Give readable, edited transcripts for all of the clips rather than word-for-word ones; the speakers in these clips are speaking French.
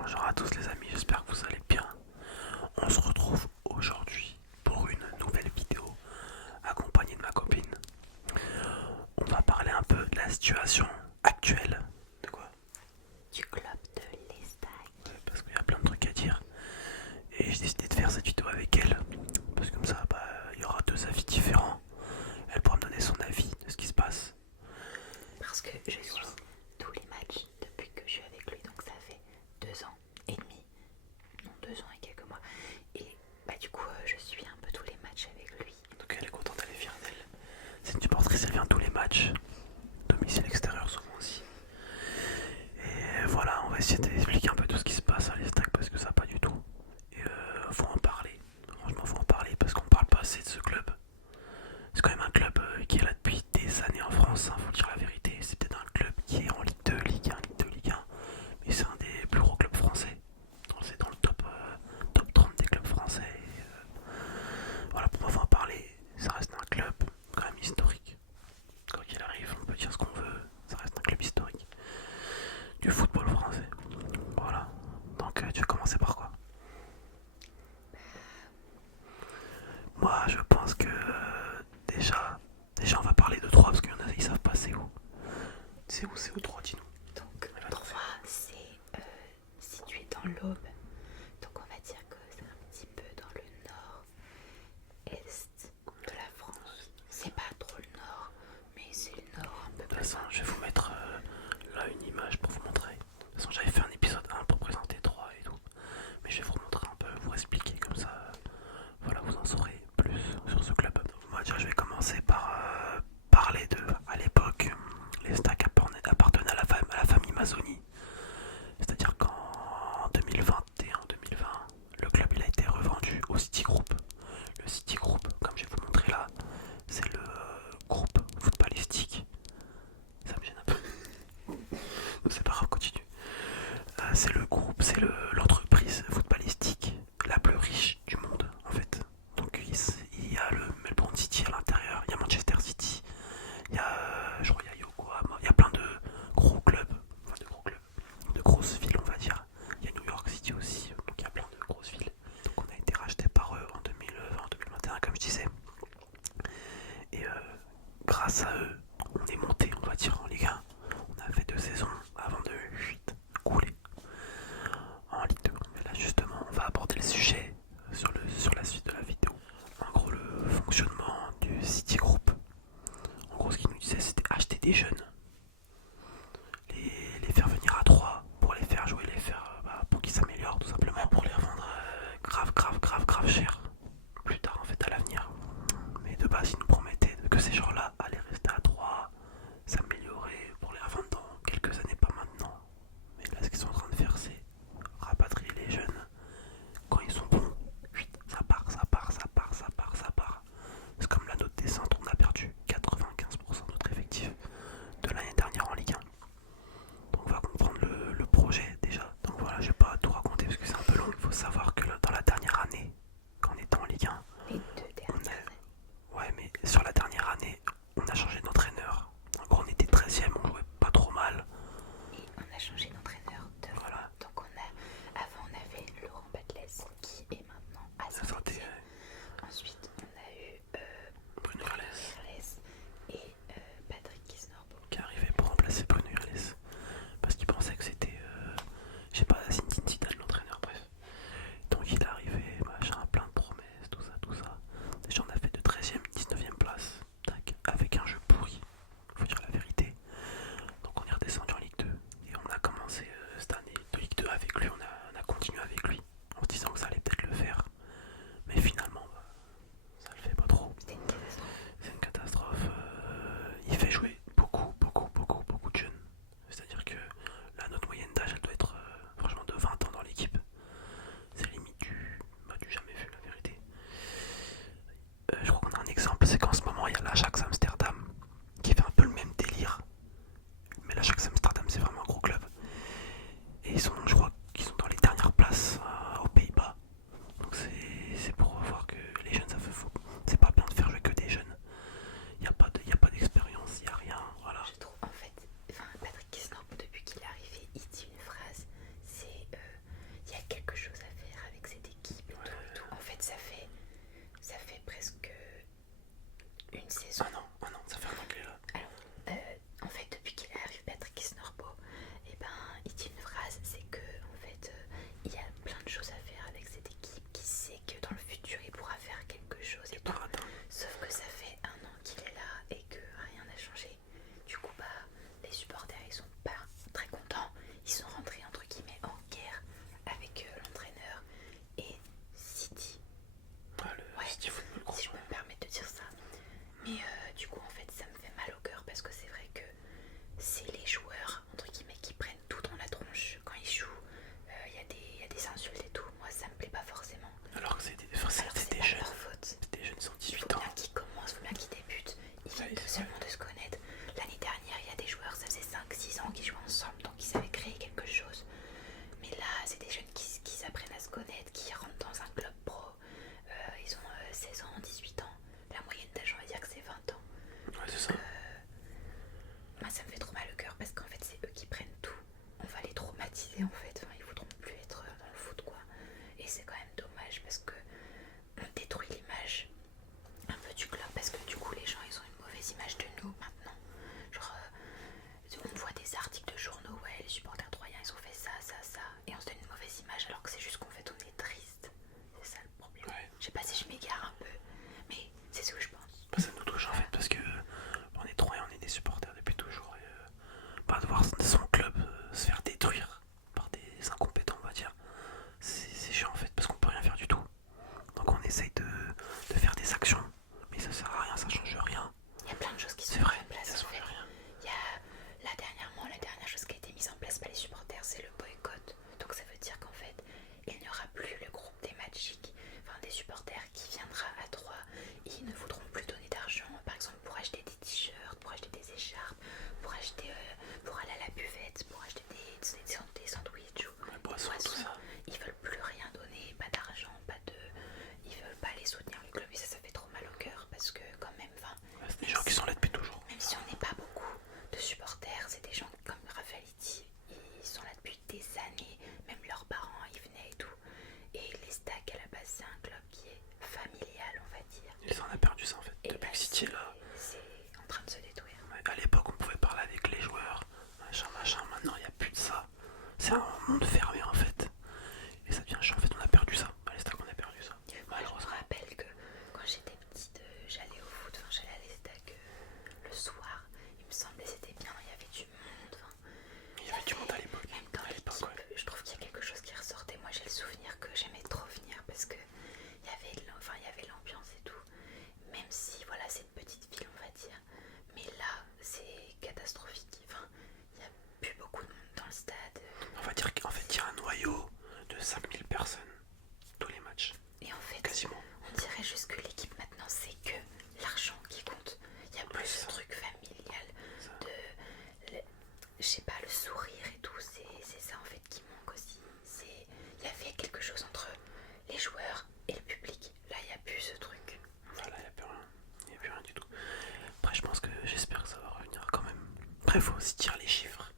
Bonjour à tous les amis, j'espère que vous allez bien. On se retrouve aujourd'hui pour une nouvelle vidéo accompagnée de ma copine. On va parler un peu de la situation actuelle. De quoi? Du club de l'Estac. Parce qu'il y a plein de trucs à dire. Et j'ai décidé de faire cette vidéo avec elle. Parce que comme ça, il y aura deux avis différents. Elle pourra me donner son avis de ce qui se passe. Parce que je suis tous les matchs depuis que je suis avec lui, donc ça fait 2 ans et demi, non 2 ans et quelques mois. Et du coup, je suis un peu tous les matchs avec lui. Donc elle est contente, elle est fière d'elle. C'est une supportrice, elle vient à tous les matchs. Domicile extérieur souvent aussi. Et voilà, on va essayer d'expliquer un peu tout ce qui se passe à l'Estac parce que ça pas du tout. Et faut en parler. Franchement, faut en parler parce qu'on parle pas assez de ce club. C'est quand même un club qui est là depuis des années en France, hein, faut dire la vérité. C'est peut-être un club qui est en Ligue 2, Ligue 1, Ligue 2, Ligue 1. Mais c'est un des plus gros clubs français. C'est dans le top 30 des clubs français. Et, voilà, pour moi, faut en parler. Ça reste un club quand même historique. Quoi qu'il arrive, on peut dire ce qu'on veut. Ça reste un club historique du football français. Voilà. Donc tu vas commencer par quoi? Moi, je pense que déjà, on va parler de 3 parce qu'il y en a, ils savent pas c'est où. C'est où 3, dis-nous. Donc 3, c'est situé dans l'Aube. Donc on va dire que c'est un petit peu dans le nord-est de la France. C'est pas trop le nord, mais c'est le nord un peu De toute plus façon, loin. je vais vous mettre là une image pour vous montrer. De toute façon, j'avais fait un épisode 1 pour présenter 3 et tout. Mais je vais vous montrer un peu, vous expliquer comme ça. Voilà, vous en saurez plus sur ce club. Moi, déjà, je vais commencer par parler de. À l'époque, les stacks appartenaient à la famille Mazzoni. C'est-à-dire qu'en 2021-2020, le club il a été revendu au City Group. Le City Group, comme je vais vous montrer là, c'est le groupe footballistique. Ça me gêne un peu. C'est pas grave, continue. C'est le groupe, c'est l'entreprise footballistique la plus riche du monde en fait. Donc il y a le Melbourne City à l'intérieur, il y a Manchester City, il y a je crois il y a Yokohama, il y a plein de gros clubs, enfin de gros clubs, de grosses villes on va dire. Il y a New York City aussi, donc il y a plein de grosses villes. Donc on a été racheté par eux en 2020, en 2021 comme je disais. Et grâce à eux, on est monté on va dire en Ligue 1. On a fait 2 saisons avant de couler en Ligue supporters troyens ils ont fait ça, ça, ça, et on se donne une mauvaise image alors que c'est juste qu'en fait on est triste. C'est ça le problème. Ouais. Je sais pas si je m'égare un peu, mais c'est ce que je pense. Bah, ça nous touche en fait parce que on est Troyens, on est des supporters depuis toujours et de voir son club se faire détruire par des incompétents, on va dire, c'est chiant en fait parce qu'on peut rien faire du tout. Donc on essaye de faire des actions, mais ça sert à rien, ça change rien. Il y a plein de choses qui sont C'est vrai, mises en place. ça En change fait. rien. Il y a la dernière chose qui a été mise en place par les supporters, c'est le boycott. Donc ça veut dire qu'en fait, il n'y aura plus le groupe des Magic, enfin des supporters qui viendra à Troyes. Ils ne voudront plus donner d'argent, par exemple pour acheter des t-shirts, pour acheter des écharpes, pour acheter, pour aller à la buvette, pour acheter des sandwichs ou La boisson, tout ça. Ils veulent plus rien donner, pas d'argent, ils veulent pas les soutenir le club et ça fait trop mal au cœur parce que quand même, enfin, Ouais, c'est des gens qui sont là depuis toujours. même si on n'est pas beaucoup de supporters, c'est des gens comme Raphaël, ils sont là depuis des années, même leurs parents ils venaient et tout. Et les Stacks à la base c'est un club qui est familial on va dire. Ils en a perdu ça en fait. Et Depuis là que City est là. c'est en train de se détruire. Ouais, à l'époque on pouvait parler avec les joueurs, machin, maintenant il n'y a plus de ça. C'est un monde fermé en fait. Et ça devient chiant en fait, on a perdu ça. À l'Estac on a perdu ça. Moi je me rappelle que quand j'étais petite, j'allais au foot, enfin j'allais à l'Estac le soir, il me semblait c'était bien, il y avait du monde. Il y avait du monde à l'époque. Même dans À l'équipe, l'époque, ouais. je trouve qu'il y a quelque chose qui ressortait. Moi j'ai le souvenir que j'aimais trop venir parce que il y avait l'ambiance et tout. Même si voilà c'est une petite ville on va dire, mais là c'est catastrophique. Enfin, il n'y a plus beaucoup de monde dans le stade. On va dire qu'en fait il y a un noyau de 5000 personnes tous les matchs. Et en fait, Quasiment. on dirait juste que l'équipe maintenant c'est que l'argent qui compte. Il y a plus ce truc familial je sais pas, le sourire et tout, c'est ça en fait qui manque aussi. Il y avait quelque chose entre les joueurs et le public. Là, il n'y a plus ce truc. Voilà, il n'y a plus rien. Il n'y a plus rien du tout. Après, je pense que j'espère que ça va revenir quand même. Après, il faut aussi dire les chiffres.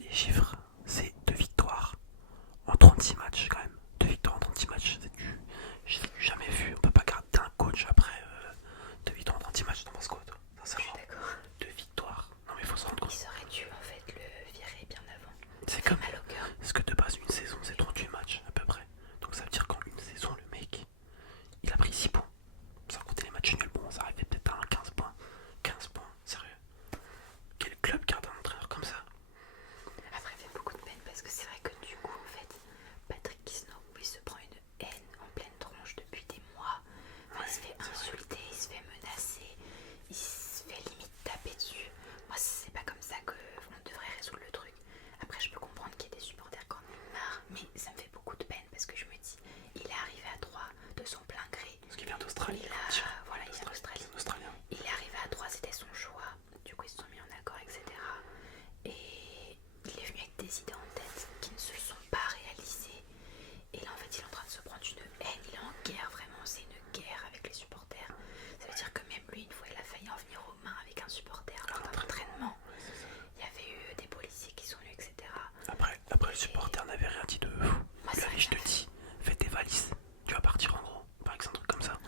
Les chiffres, c'est 2 victoires en 36 matchs quand même. 2 victoires en 36 matchs, je l'ai jamais vu. On peut pas garder un coach après 2 victoires en 36 matchs dans mon squad. Sincèrement. D'accord. 2 victoires. Non, mais il faut s'en rendre compte. Ils auraient dû en fait le virer bien avant. C'est comme. mal au cœur. Parce que de base, une saison, c'est 38 matchs à peu près. Donc ça veut dire qu'en une saison, le mec, il a pris 6 points. Sans compter les matchs nuls, bon, ça arrivait peut-être à 15 points. 15 points, sérieux. Quel club garde un entraîneur comme ça? Après, il fait beaucoup de peine parce que c'est vrai que du coup, en fait, Patrick Kisno, il se prend une haine en pleine tronche depuis des mois. Enfin, Ouais, il se fait insulter, il se fait menacer, il se fait limite taper dessus. Moi, c'est pas comme ça qu'on devrait résoudre le truc. Après, je peux comprendre qu'il y ait des supporters qui en ont marre, mais ça me fait beaucoup de peine parce que je me dis, il est arrivé à Troyes de son plein gré. Parce qu'il vient d'Australie. Voilà, il vient d'Australie. C'est un Australien. Il est arrivé à Troyes, c'était son choix. Du coup, ils se sont mis en accord, etc. Et il est venu avec des idées en tête qui ne se sont pas réalisées. Et là, en fait, il est en train de se prendre une haine. Il est en guerre, vraiment. C'est une guerre avec les supporters. Ça veut dire que même lui, une fois, il a failli en venir aux mains avec un supporter lors d'un entraînement. Il y avait eu des policiers qui sont venus, etc. Après le supporter n'avait rien dit de fou. Moi, Il lui a dit, je te dis, fais tes valises, tu vas partir en gros. Par exemple, un truc comme ça.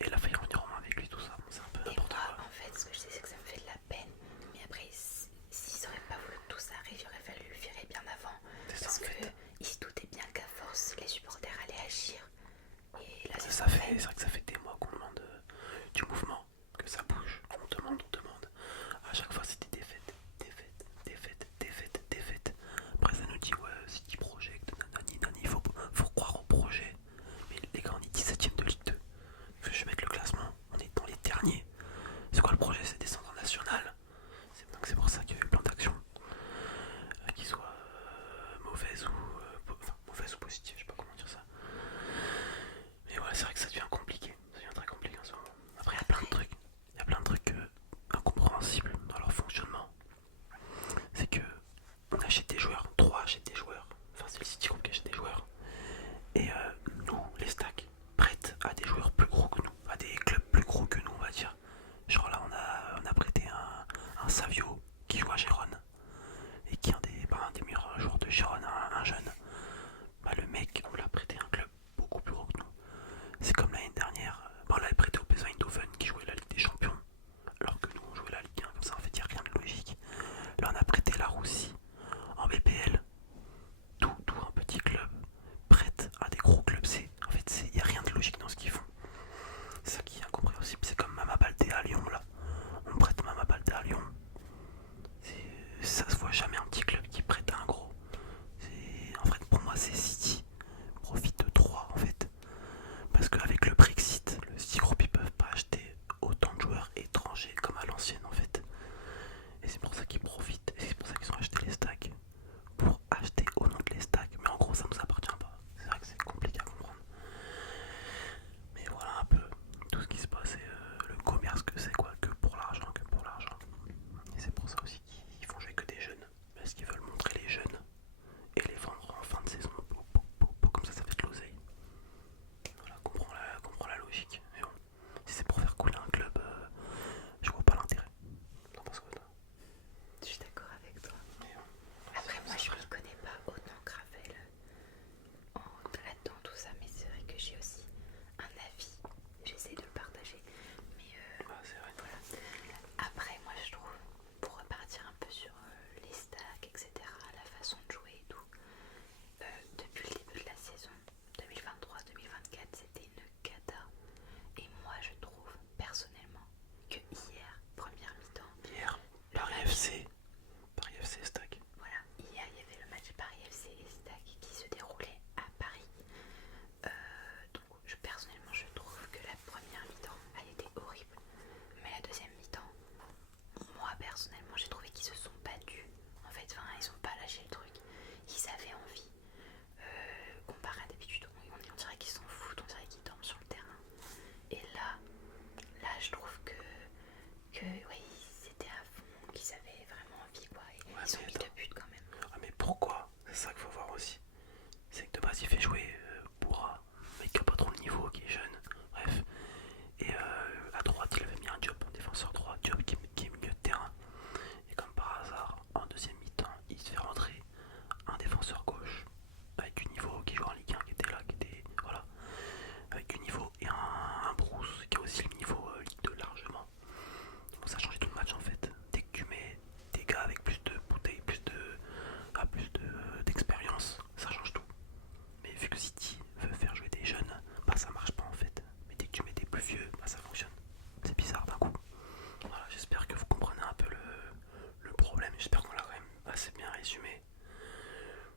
Et il a failli revenir aux mains avec lui, tout ça. Bon, c'est un peu Et n'importe moi, quoi. en fait, ce que je sais, c'est que ça me fait de la peine. Mais après, s'ils n'auraient pas voulu que tout ça arrive, il aurait fallu le virer bien avant. C'est ça, Parce en fait. qu'ils se doutaient bien qu'à force, les supporters allaient agir. Et là, c'est C'est vrai que ça fait des mois qu'on demande du mouvement, que ça bouge. On demande. À chaque fois, c'est des défaites. Après, ça nous dit, ouais, si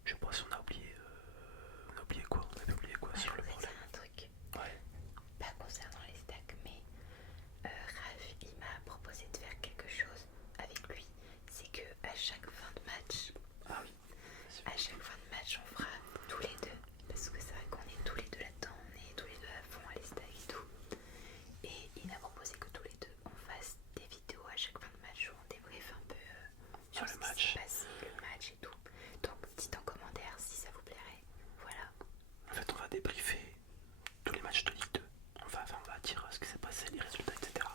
Je sais pas si on a oublié. On a oublié quoi? On avait oublié quoi Je sur le voudrais problème? dire un truc, Ouais. pas concernant les stacks, mais Raph, il m'a proposé de faire quelque chose avec lui. C'est que à chaque fin de match, Ah oui. à chaque fin de match, on fera tous les deux. Parce que c'est vrai qu'on est tous les deux là-dedans, on est tous les deux à fond à les stacks et tout. Et il m'a proposé que tous les deux on fasse des vidéos à chaque fin de match où on débriefe un peu sur le ce qui match. s'est passé, le match et tout. Donc dites en commentaire si ça vous plairait. Voilà. En fait, on va débriefer tous les matchs de Ligue 2. On va dire ce qui s'est passé, les résultats, etc.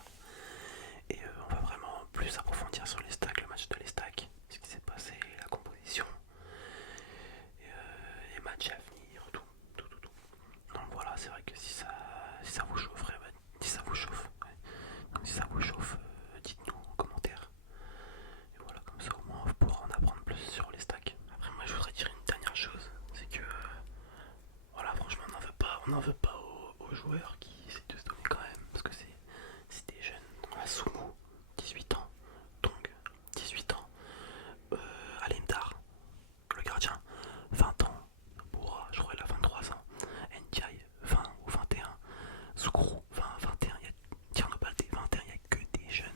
Et on va vraiment plus approfondir sur les stacks, le match de les stacks, ce qui s'est passé, la composition, et les matchs à venir, tout. Donc voilà, c'est vrai que si ça vous chaufferait, si ça vous chauffe, ouais. Donc si ça vous chauffe, dites-nous en commentaire. Et voilà, comme ça au moins vous pourrez en apprendre plus sur les stacks. Après moi je voudrais dire une dernière chose, c'est que voilà, franchement on n'en veut pas aux joueurs qui essaient de se donner quand même, parce que c'est des jeunes. On a Sumu, 18 ans, Tong, 18 ans, Alemdar, le gardien, 20 ans, Boura, je crois il a 23 ans, Ndiaye, 20 ou 21, Zoukourou, 20, 21, il y a Tierno Baldé, 21, il n'y a que des jeunes.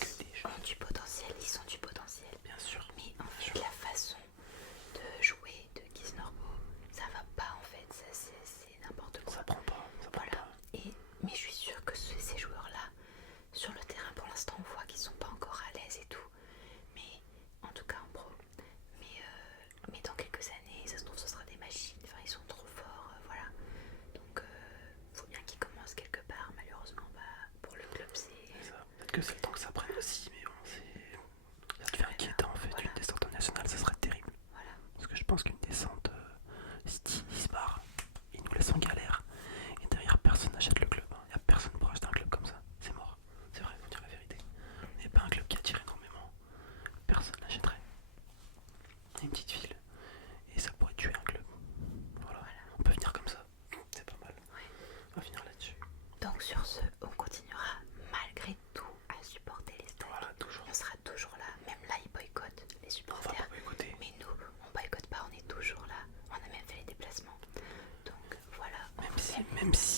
Que des jeunes. Ont du potentiel, ils sont du potentiel. Bien sûr. Mais en fait, la façon de jouer de Kisnorbo, ça va pas en fait, ça c'est n'importe quoi. Ça prend pas. Voilà. Mais je suis sûre que ces joueurs-là, sur le terrain pour l'instant, on voit qu'ils sont pas encore à l'aise et tout. Mais en tout cas en pro. Mais dans quelques années, ça se trouve, ce sera des machines. Enfin, ils sont trop forts, voilà. Donc, faut bien qu'ils commencent quelque part. Malheureusement, pour le club, c'est. Peut-être que c'est le temps que ça prenne aussi, mais bon, ça devient inquiétant en fait. Voilà. Une descente en nationale, ça serait terrible. Voilà. Parce que je pense qu'une descente, City, ils se barrent, ils nous laissent en galère. Et derrière, personne n'achète le club. Il n'y a personne pour acheter un club comme ça. C'est mort. C'est vrai, faut dire la vérité. On n'est pas un club qui attire énormément. Personne l'achèterait. Une petite ville. Et ça pourrait tuer un club. Voilà. On peut venir comme ça. C'est pas mal. On va finir là-dessus. Donc, sur ce, on continuera malgré tout à supporter les stades. Voilà, toujours. On sera toujours là. Même là, ils boycottent les On supporters. va pas boycotter. Mais nous, on boycotte pas, on est toujours là. On a même fait les déplacements. Donc, voilà. Même si